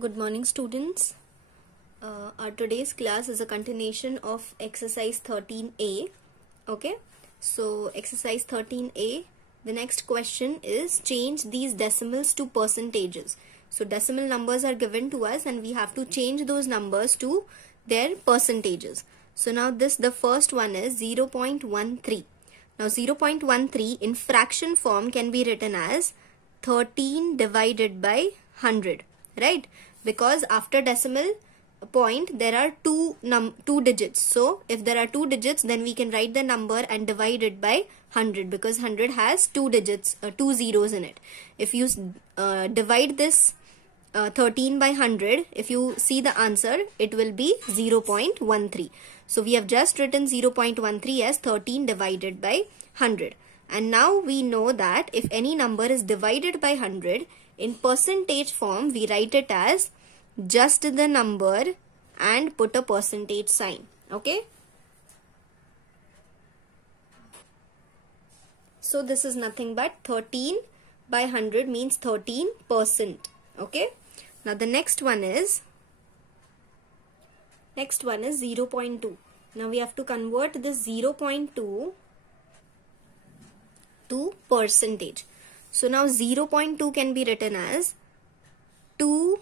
Good morning, students. Our today's class is a continuation of exercise 13A. Okay, so exercise 13A, the next question is change these decimals to percentages. So decimal numbers are given to us and we have to change those numbers to their percentages. So now the first one is 0.13. Now 0.13 in fraction form can be written as 13 divided by 100, right? Because after decimal point there are two digits. So if there are two digits, then we can write the number and divide it by 100 because 100 has two digits, two zeros in it. If you divide this 13 by 100, if you see the answer, it will be 0.13. So we have just written 0.13 as 13 divided by 100. And now we know that if any number is divided by 100, in percentage form, we write it as just the number and put a percentage sign. Okay. So this is nothing but 13 by 100 means 13%. Okay. Now the next one is 0.2. Now we have to convert this 0.2 to percentage. So now 0.2 can be written as 2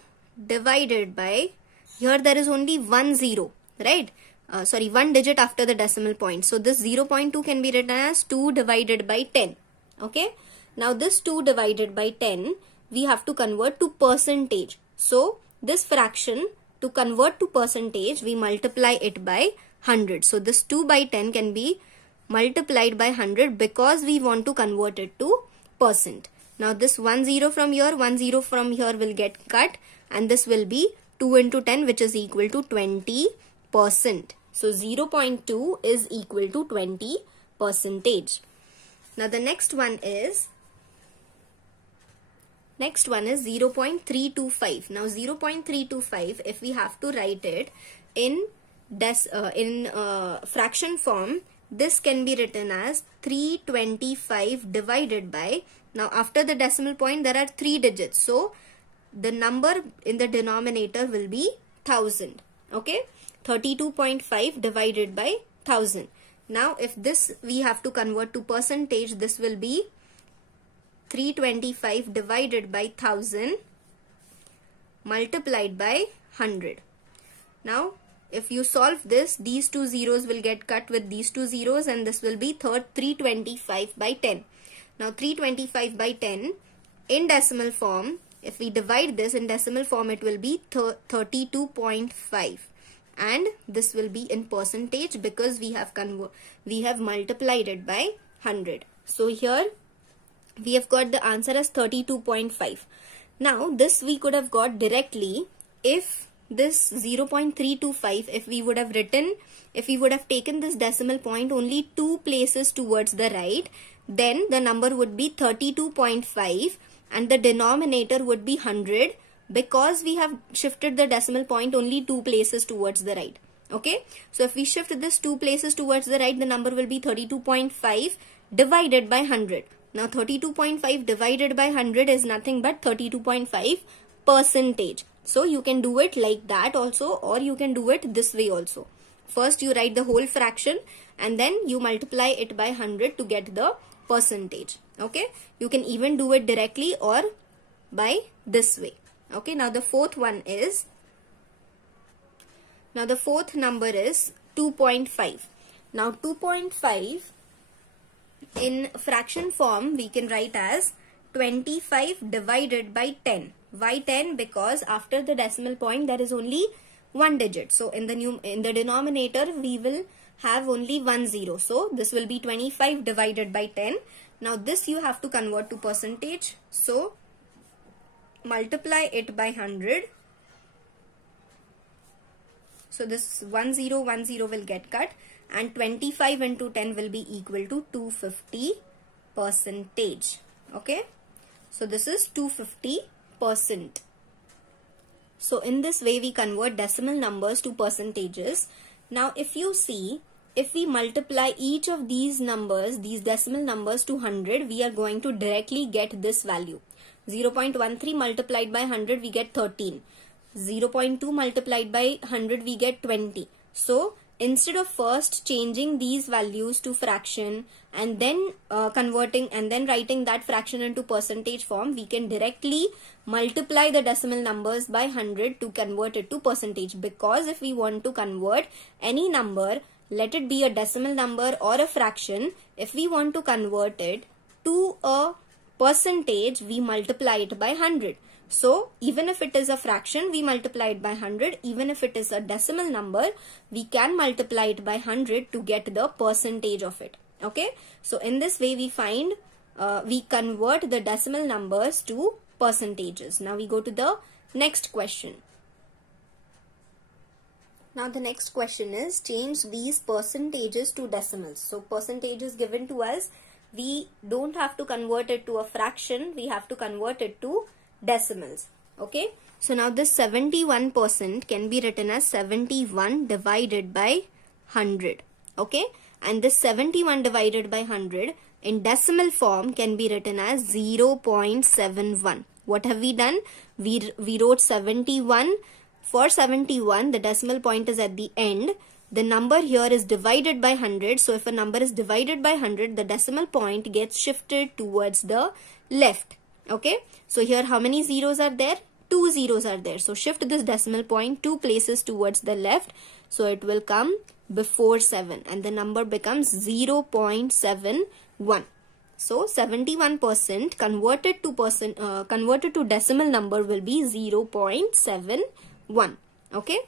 divided by, here there is only one zero, right? One digit after the decimal point. So this 0.2 can be written as 2 divided by 10. Okay. Now this 2 divided by 10, we have to convert to percentage. So this fraction, to convert to percentage, we multiply it by 100. So this 2 by 10 can be multiplied by 100 because we want to convert it to percent. Now this 1 0 from here, 1 0 from here will get cut, and this will be 2 into 10, which is equal to 20%. So 0.2 is equal to 20%. Now the next one is 0.325. Now 0.325, if we have to write it in fraction form, this can be written as 325 divided by, now after the decimal point there are three digits, so the number in the denominator will be 1000. Okay, 32.5 divided by 1000. Now if this we have to convert to percentage, this will be 325 divided by 1000 multiplied by 100. Now if you solve this, these two zeros will get cut with these two zeros and this will be 325 by 10. Now 325 by 10 in decimal form, if we divide this in decimal form, it will be 32.5, and this will be in percentage because we have multiplied it by 100. So here we have got the answer as 32.5. Now this we could have got directly if this 0.325, if we would have taken this decimal point only two places towards the right, then the number would be 32.5 and the denominator would be 100 because we have shifted the decimal point only two places towards the right. Okay, so if we shift this two places towards the right, the number will be 32.5 divided by 100. Now 32.5 divided by 100 is nothing but 32.5%. So you can do it like that also, or you can do it this way also. First you write the whole fraction and then you multiply it by 100 to get the percentage. Okay, you can even do it directly or by this way. Okay, now the fourth number is 2.5. Now 2.5 in fraction form we can write as 25 divided by 10. Why 10? Because after the decimal point there is only one digit. So in the denominator we will have only one zero. So this will be 25 divided by 10. Now this you have to convert to percentage. So multiply it by 100. So this 10 will get cut, and 25 into 10 will be equal to 250%. Okay. So this is 250%. So in this way we convert decimal numbers to percentages. Now if you see, if we multiply each of these numbers, these decimal numbers to 100, we are going to directly get this value. 0.13 multiplied by 100, we get 13. 0.2 multiplied by 100 we get 20. So instead of first changing these values to fraction and then converting and then writing that fraction into percentage form, we can directly multiply the decimal numbers by 100 to convert it to percentage. Because if we want to convert any number, let it be a decimal number or a fraction, if we want to convert it to a percentage, we multiply it by 100. So even if it is a fraction, we multiply it by 100. Even if it is a decimal number, we can multiply it by 100 to get the percentage of it. Okay. So in this way we convert the decimal numbers to percentages. Now we go to the next question. Now the next question is change these percentages to decimals. So percentage is given to us. We don't have to convert it to a fraction. We have to convert it to decimals. Okay. So now this 71% can be written as 71 divided by 100. Okay. And this 71 divided by 100 in decimal form can be written as 0.71. What have we done? We wrote 71. For 71, the decimal point is at the end. The number here is divided by 100. So if a number is divided by 100, the decimal point gets shifted towards the left. Okay. So here how many zeros are there? 2 zeros are there. So shift this decimal point 2 places towards the left. So it will come before 7 and the number becomes 0.71. So 71% converted to decimal number will be 0.71. Okay.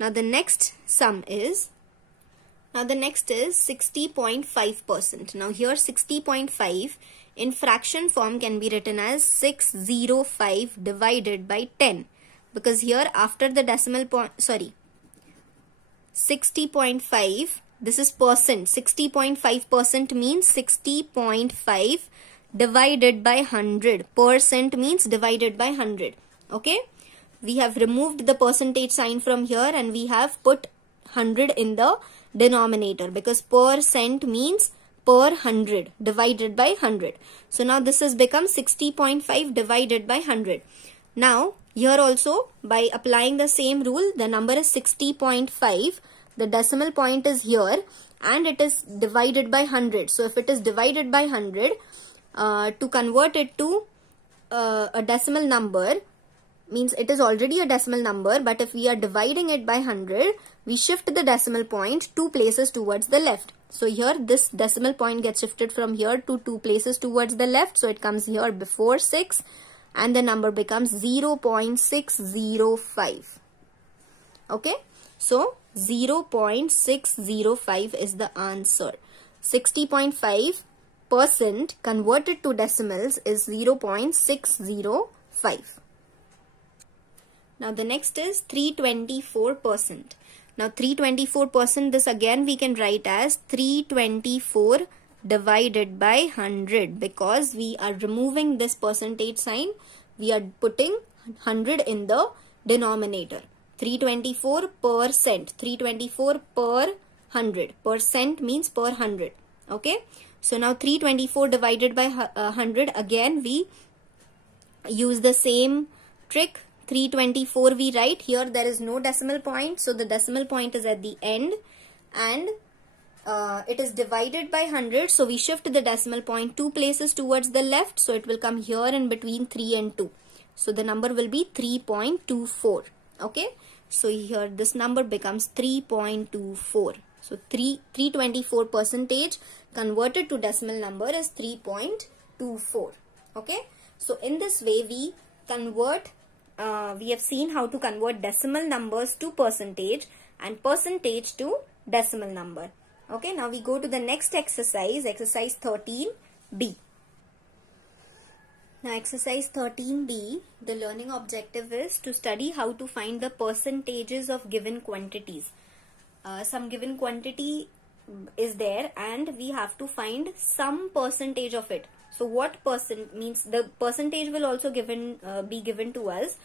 Now the next sum is, now the next is 60.5%. Now here 60.5 in fraction form can be written as 605 divided by 10. Because here after the decimal point, 60.5, this is percent. 60.5% means 60.5 divided by 100. Percent means divided by 100. Okay. We have removed the percentage sign from here and we have put 100 in the denominator because percent means per 100 divided by 100. So now this has become 60.5 divided by 100. Now here also by applying the same rule, the number is 60.5. The decimal point is here and it is divided by 100. So if it is divided by 100, to convert it to a decimal number, means it is already a decimal number, but if we are dividing it by 100, we shift the decimal point 2 places towards the left. So here this decimal point gets shifted from here to 2 places towards the left. So it comes here before 6 and the number becomes 0.605. Okay. So 0.605 is the answer. 60.5% converted to decimals is 0.605. Now the next is 324%. Now 324%, this again we can write as 324 divided by 100 because we are removing this percentage sign. We are putting 100 in the denominator. 324%. 324 per 100. Percent means per 100. Okay. So now 324 divided by 100. Again we use the same trick. 324 we write. Here there is no decimal point. So the decimal point is at the end and it is divided by 100. So we shift the decimal point 2 places towards the left. So it will come here in between 3 and 2. So the number will be 3.24. Okay. So here this number becomes 3.24. So 324% converted to decimal number is 3.24. Okay. So in this way we convert, we have seen how to convert decimal numbers to percentage and percentage to decimal number. Okay. Now we go to the next exercise, exercise 13B. Now exercise 13B, the learning objective is to study how to find the percentages of given quantities. Some given quantity is there and we have to find some percentage of it. So what percent means the percentage will also be given to us.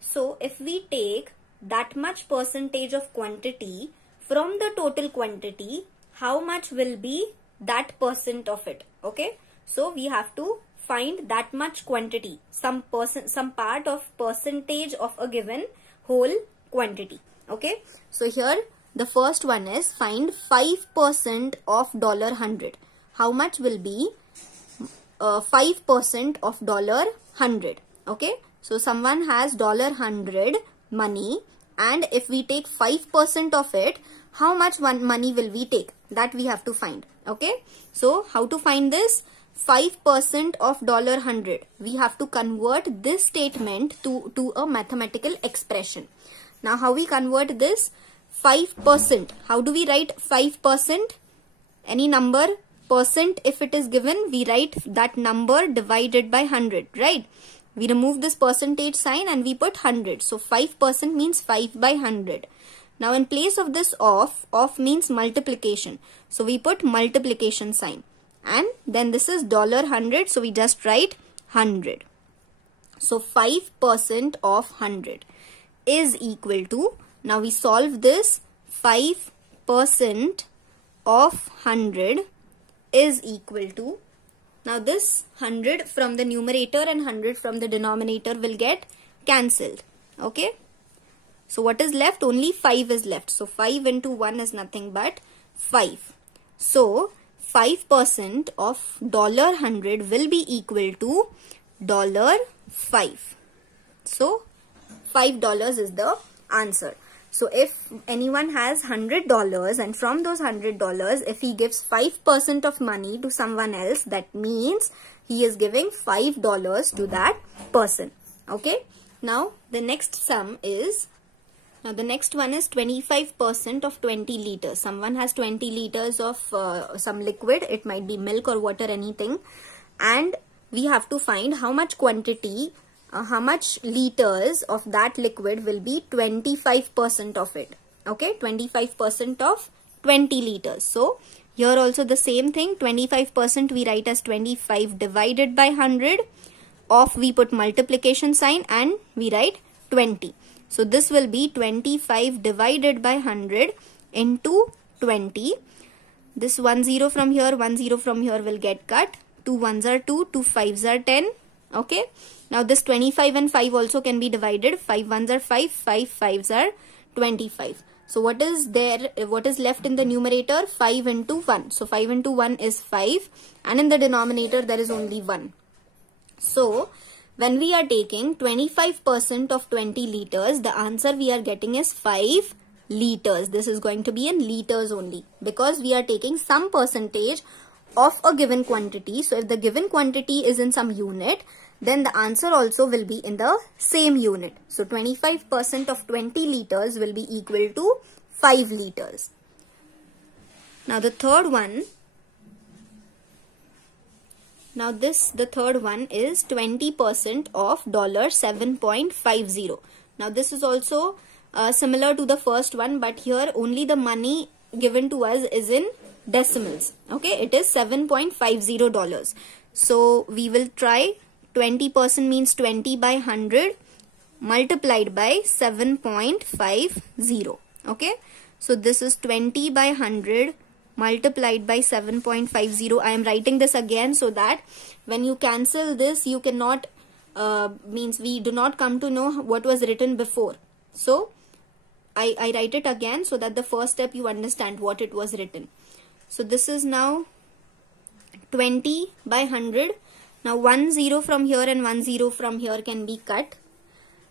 So if we take that much percentage of quantity from the total quantity, how much will be that percent of it? Okay. So we have to find that much quantity, some part of percentage of a given whole quantity. Okay, so here the first one is find 5% of $100. How much will be 5% of $100? Okay, so someone has $100 money, and if we take 5% of it, how much money will we take? That we have to find. Okay, so how to find this? 5% of $100. We have to convert this statement to a mathematical expression. Now how we convert this? 5%. How do we write 5%? Any number, percent, if it is given, we write that number divided by 100, right? We remove this percentage sign and we put 100. So 5% means 5 by 100. Now in place of this off means multiplication. So we put multiplication sign. And then this is $100. So we just write 100. So 5% of 100 is equal to, now we solve this, 5% of 100 is equal to, now this 100 from the numerator and 100 from the denominator will get cancelled. Okay. So what is left? Only 5 is left. So 5 into 1 is nothing but 5. So 5% of $100 will be equal to $5. So $5 is the answer. So if anyone has $100 and from those $100, if he gives 5% of money to someone else, that means he is giving $5 to that person. Okay. Now the next sum is, now the next one is 25% of 20 liters. Someone has 20 liters of some liquid. It might be milk or water, anything. And we have to find how much quantity, how much liters of that liquid will be 25% of it. Okay, 25% of 20 liters. So here also the same thing, 25% we write as 25 divided by 100. Of we put multiplication sign and we write 20. So this will be 25 divided by 100 into 20. This 10 from here, 10 from here will get cut. 2 ones are 2, 2 fives are 10. Okay. Now this 25 and 5 also can be divided. 5 ones are 5, 5 fives are 25. So what is there? What is left in the numerator? 5 into 1. So 5 into 1 is 5. And in the denominator there is only 1. So when we are taking 25% of 20 liters, the answer we are getting is 5 liters. This is going to be in liters only because we are taking some percentage of a given quantity. So if the given quantity is in some unit, then the answer also will be in the same unit. So 25% of 20 liters will be equal to 5 liters. Now the third one. Now the third one is 20% of $7.50. Now this is also similar to the first one, but here only the money given to us is in decimals. Okay, it is $7.50. So we will try 20% means 20 by 100 multiplied by 7.50. Okay, so this is 20 by 100 multiplied by 7.50. I am writing this again so that when you cancel this, you cannot, means we do not come to know what was written before. So I write it again so that the first step you understand what it was written. So this is now 20 by 100. Now 1 0 from here and 1 0 from here can be cut.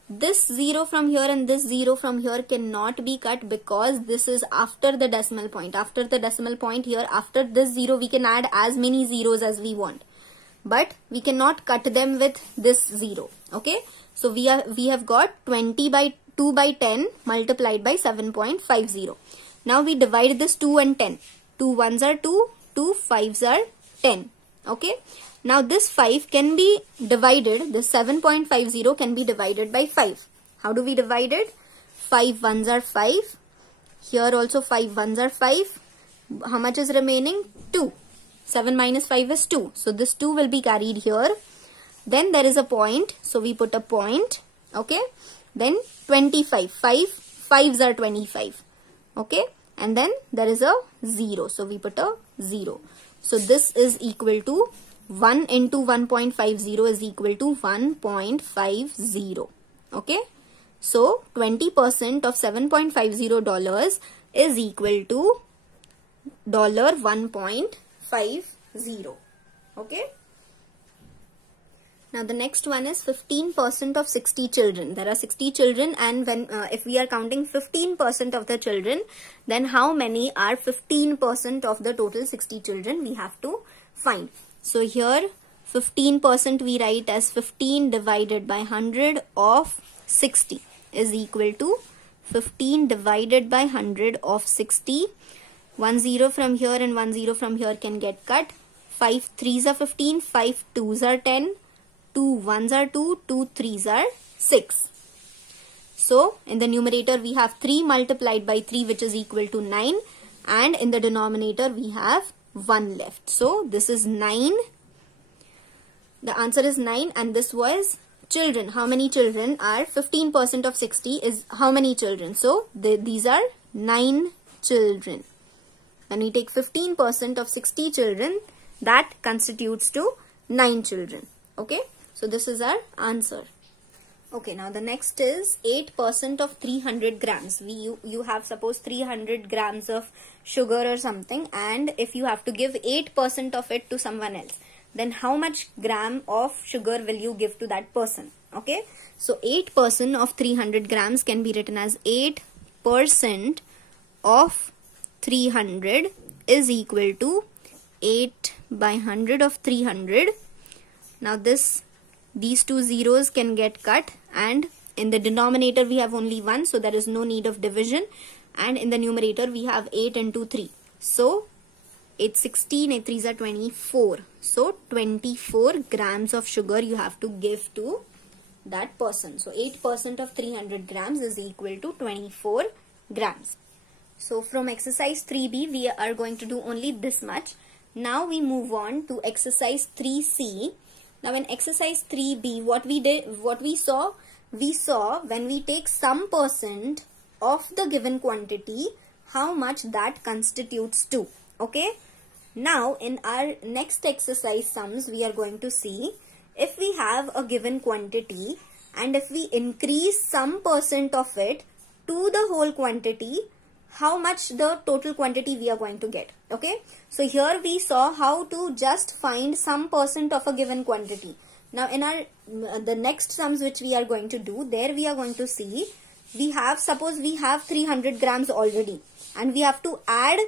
This 0 from here and this 0 from here cannot be cut because this is after the decimal point. After the decimal point here, after this 0, we can add as many zeros as we want. But we cannot cut them with this 0. Okay. So we have got 20 by 2 by 10 multiplied by 7.50. Now we divide this 2 and 10. 2 ones are 2, 2 fives are 10. Okay. Now this 5 can be divided, this 7.50 can be divided by 5. How do we divide it? 5 ones are 5. Here also 5 ones are 5. How much is remaining? 2. 7 minus 5 is 2. So this 2 will be carried here. Then there is a point. So we put a point. Okay. Then 25. 5 fives are 25. Okay. And then there is a 0. So we put a 0. So this is equal to 1 into 1.50 is equal to 1.50. Okay. So 20% of $7.50 is equal to $1.50. Okay. Now the next one is 15% of 60 children. There are 60 children, and when if we are counting 15% of the children, then how many are 15% of the total 60 children we have to find. So here 15% we write as 15 divided by 100 of 60 is equal to 15 divided by 100 of 60. 1 0 from here and 1 0 from here can get cut. 5 3s are 15, 5 2s are 10. 2 1s are 2, 2 3s are 6. So in the numerator we have 3 multiplied by 3, which is equal to 9, and in the denominator we have 1 left. So this is 9. The answer is 9, and this was children. How many children are 15% of 60 is how many children? So these are 9 children. When we take 15% of 60 children, that constitutes to 9 children. Okay. So this is our answer. Okay, now the next is 8% of 300 grams. You have suppose 300 grams of sugar or something, and if you have to give 8% of it to someone else, then how much gram of sugar will you give to that person? Okay, so 8% of 300 grams can be written as 8% of 300 is equal to 8 by 100 of 300. Now these two zeros can get cut, and in the denominator we have only 1, so there is no need of division, and in the numerator we have 8 into 3. So 8 16, 8 3s are 24. So 24 grams of sugar you have to give to that person. So 8% of 300 grams is equal to 24 grams. So from exercise 3B we are going to do only this much. Now we move on to exercise 3C. Now in exercise 3B, what we saw when we take some percent of the given quantity, how much that constitutes to. Okay. Now in our next exercise sums, we are going to see if we have a given quantity and if we increase some percent of it to the whole quantity, how much the total quantity we are going to get. Okay, so here we saw how to just find some percent of a given quantity. Now in our the next sums which we are going to do, there we are going to see suppose we have 300 grams already, and we have to add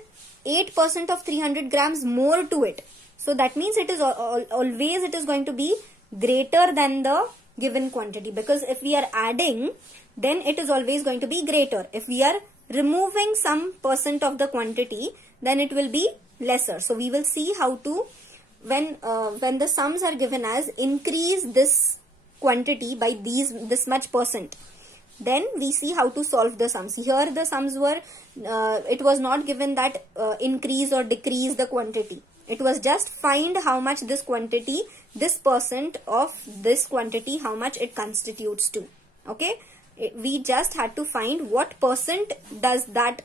8% of 300 grams more to it. So that means it is always it is going to be greater than the given quantity, because if we are adding, then it is always going to be greater. If we are removing some percent of the quantity, then it will be lesser. So we will see how to, when the sums are given as increase this quantity by this much percent, then we see how to solve the sums. Here the sums were, it was not given that increase or decrease the quantity. It was just find how much this quantity, this percent of this quantity, how much it constitutes to. Okay. We just had to find what percent does that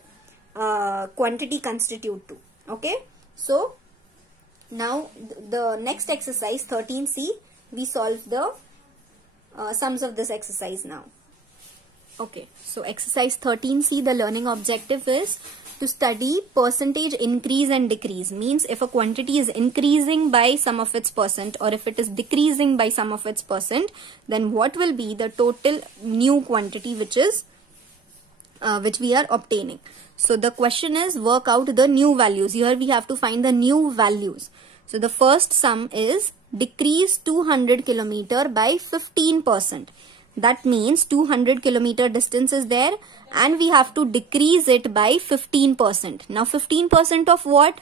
quantity constitute to. Okay. So now the next exercise 13C, we solve the sums of this exercise now. Okay. So exercise 13C, the learning objective is to study percentage increase and decrease. Means if a quantity is increasing by some of its percent, or if it is decreasing by some of its percent, then what will be the total new quantity which we are obtaining. So the question is work out the new values. Here we have to find the new values. So the first sum is decrease 200 kilometer by 15%. That means 200 kilometer distance is there, and we have to decrease it by 15%. Now 15% of what?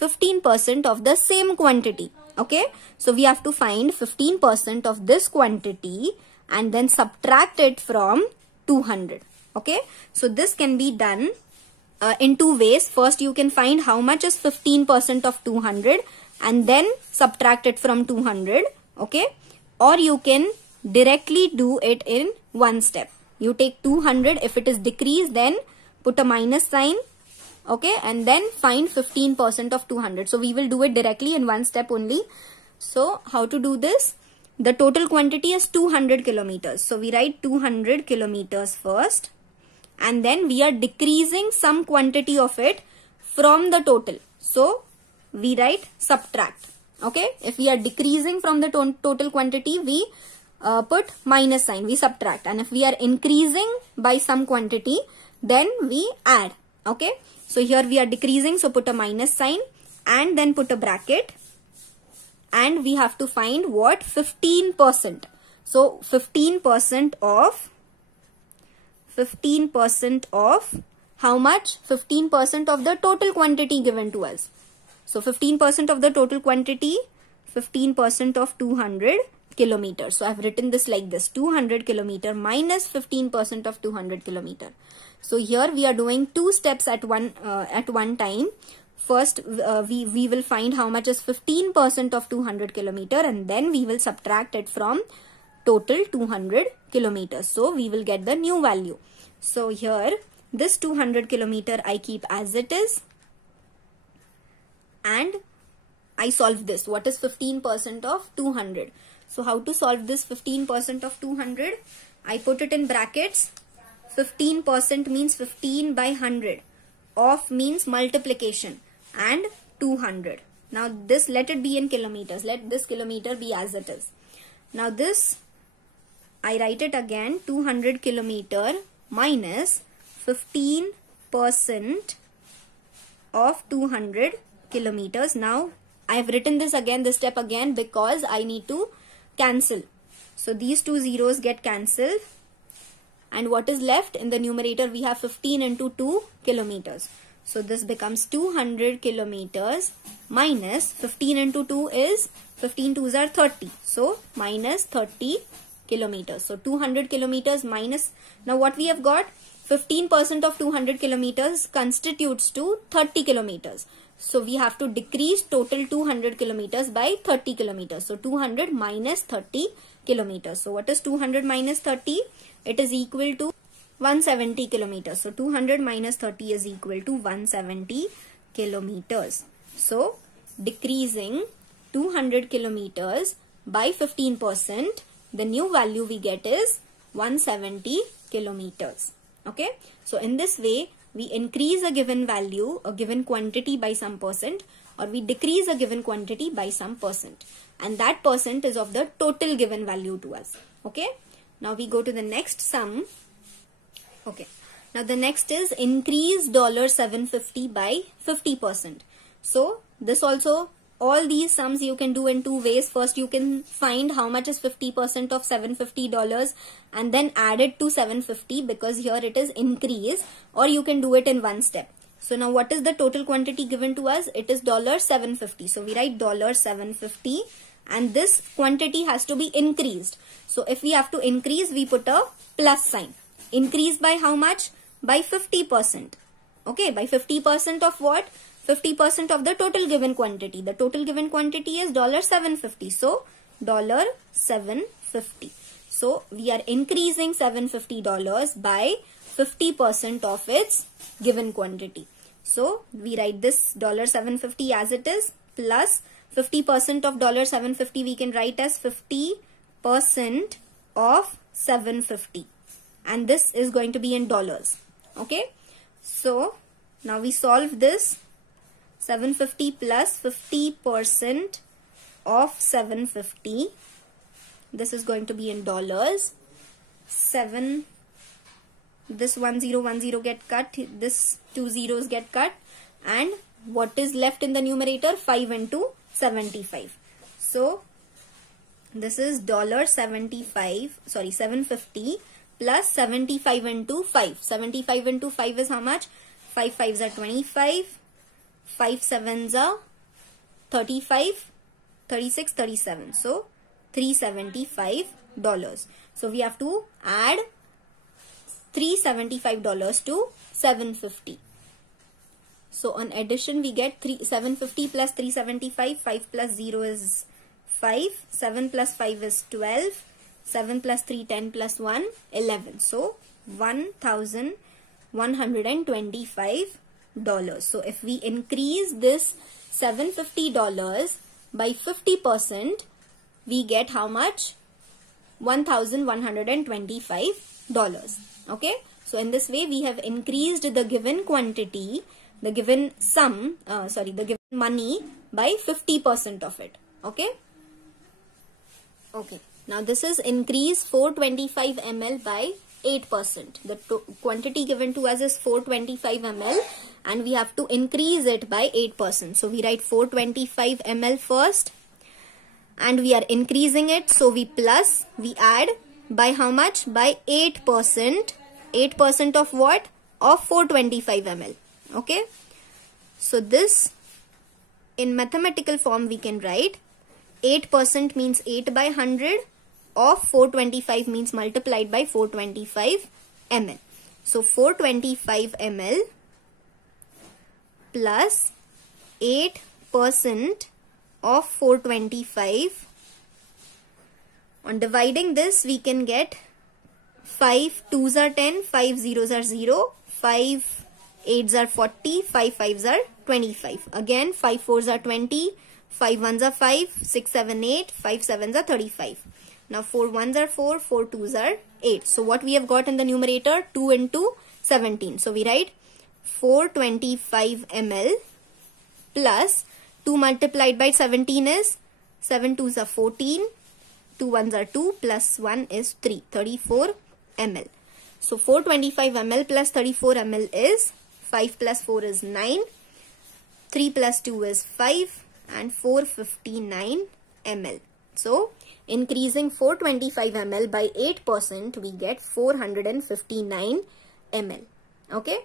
15% of the same quantity. Okay. So we have to find 15% of this quantity and then subtract it from 200. Okay. So this can be done in two ways. First, you can find how much is 15% of 200 and then subtract it from 200. Okay. Or you can directly do it in one step. You take 200, if it is decreased, then put a minus sign, okay, and then find 15% of 200. So we will do it directly in one step only. So how to do this? the total quantity is 200 kilometers. So we write 200 kilometers first, and then we are decreasing some quantity of it from the total. So we write subtract. Okay, if we are decreasing from the total quantity, we put minus sign, we subtract, and if we are increasing by some quantity, then we add. Okay, so here we are decreasing, so put a minus sign and then put a bracket, and we have to find what? 15%. So 15% of how much? 15% of the total quantity given to us. So 15% of the total quantity, 15% of 200 kilometers. So I've written this like this: 200 kilometer minus 15% of 200 kilometer. So here we are doing two steps at one time. First, we will find how much is 15% of 200 kilometer, and then we will subtract it from total 200 kilometers. So we will get the new value. So here this 200 kilometer I keep as it is, and I solve this. What is 15% of 200? So how to solve this 15% of 200? I put it in brackets. 15% means 15 by 100. Of means multiplication, and 200. Now this, let it be in kilometers. Let this kilometer be as it is. Now this, I write it again, 200 kilometer minus 15% of 200 kilometers. Now I have written this again, this step again, because I need to cancel. So these two zeros get cancelled, and what is left in the numerator? We have 15 into 2 kilometers. So this becomes 200 kilometers minus 15 into 2 is 15 2s are 30. So minus 30 kilometers. So 200 kilometers minus, now what we have got? 15% of 200 kilometers constitutes to 30 kilometers. So we have to decrease total 200 kilometers by 30 kilometers. So 200 minus 30 kilometers. So what is 200 minus 30? It is equal to 170 kilometers. So 200 minus 30 is equal to 170 kilometers. So decreasing 200 kilometers by 15%, the new value we get is 170 kilometers. Okay, so in this way we increase a given value, a given quantity by some percent, or we decrease a given quantity by some percent, and that percent is of the total given value to us. Okay, now we go to the next sum. Okay, now the next is increase $750 by 50%. So this also, all these sums you can do in two ways. First, you can find how much is 50% of $750 and then add it to 750, because here it is increase, or you can do it in one step. So now what is the total quantity given to us? It is $750. So we write $750, and this quantity has to be increased. So if we have to increase, we put a plus sign. Increase by how much? By 50%. Okay, by 50% of what? 50% of the total given quantity. The total given quantity is $750. So $750. So we are increasing $750 by 50% of its given quantity. So we write this $750 as it is, plus 50% of $750 we can write as 50% of 750, and this is going to be in dollars. Okay, so now we solve this. 750 plus 50% of 750. This is going to be in dollars. 7. This 1010 get cut. This 2 zeros get cut. And what is left in the numerator? 5 into 75. So this is $750 plus 75 into 5. 75 into 5 is how much? 5 5s are 25. 5 7s are 35, 36, 37. So $375. So we have to add $375 to 750. So on addition we get 750 plus 375. 5 plus 0 is 5. 7 plus 5 is 12. 7 plus 3, 10 plus 1, 11. So $1,125. So if we increase this $750 by 50%, we get how much? $1,125. Okay. So in this way, we have increased the given quantity, the given sum, the given money by 50% of it. Okay. Okay. Now this is increase 425 ml by 8%. The quantity given to us is 425 ml and we have to increase it by 8%. So we write 425 ml first and we are increasing it. So we add by how much? By 8%. 8% of what? Of 425 ml. Okay. So this in mathematical form we can write 8% means 8 by 100 of 425 means multiplied by 425 ml. So 425 ml plus 8% of 425. On dividing this we can get 5 2s are 10, 5 0s are 0, 5 8s are 40, 5 5s are 25. Again 5 4s are 20, 5 1s are 5, 6 7 8, 5 7s are 35. Now 4 1s are 4, 4 2s are 8. So what we have got in the numerator? 2 into 17. So we write 425 ml plus 2 multiplied by 17 is 7 2s are 14, 2 1s are 2 plus 1 is 3, 34 ml. So 425 ml plus 34 ml is 5 plus 4 is 9, 3 plus 2 is 5 and 459 ml. So increasing 425 ml by 8% we get 459 ml. Okay.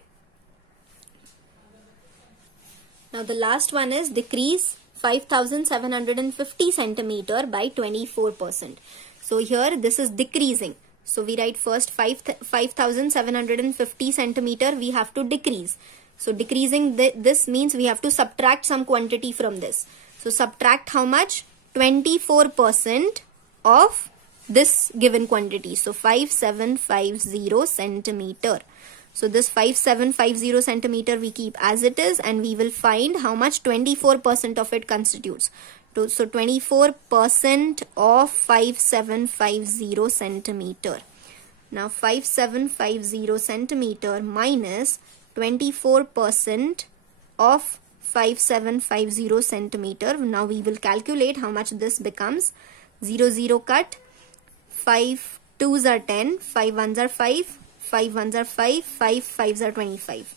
Now the last one is decrease 5750 centimeter by 24%. So here this is decreasing. So we write first 5750 centimeter we have to decrease. So decreasing this means we have to subtract some quantity from this. So subtract how much? 24% of this given quantity. So 5750 centimeter. So this 5750 centimeter we keep as it is and we will find how much 24% of it constitutes. So 24% of 5750 centimeter. Now 5750 centimeter minus 24% of 5750 centimeter. Now we will calculate how much this becomes. 0 0 cut. 5 2s are 10, 5 1s are 5, 5 1s are 5, 5 5s are 25.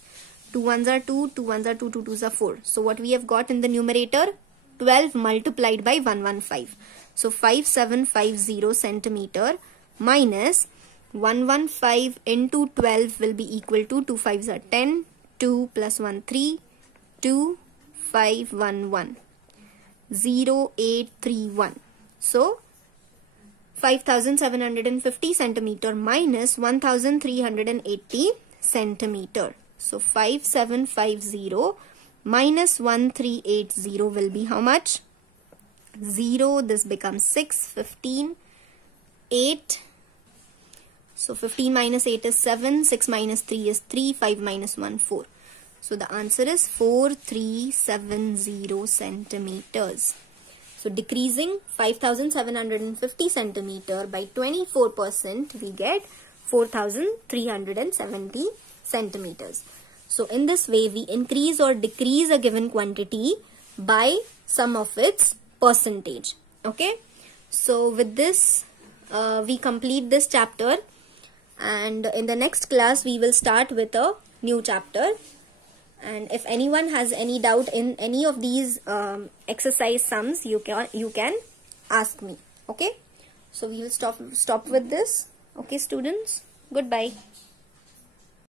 2 1s are 2, 2 1s are 2, 2 2s are 4. So what we have got in the numerator? 12 multiplied by 115. So 5750 centimeter minus 115 into 12 will be equal to 2 5s are 10, 2 plus 1 3, 2 5 1 1, 0 8 3 1. So 5750 centimeter minus 1380 centimeter. So 5750 minus 1380 will be how much? 0. This becomes 6, 15, 8. So 15 minus 8 is 7, 6 minus 3 is 3, 5 minus 1, 4. So the answer is 4370 centimeters. So decreasing 5750 centimeter by 24% we get 4370 centimeters. So in this way we increase or decrease a given quantity by some of its percentage. Okay. So with this we complete this chapter and in the next class we will start with a new chapter. And if anyone has any doubt in any of these exercise sums, you can ask me. Okay. So we will stop with this. Okay students. Goodbye.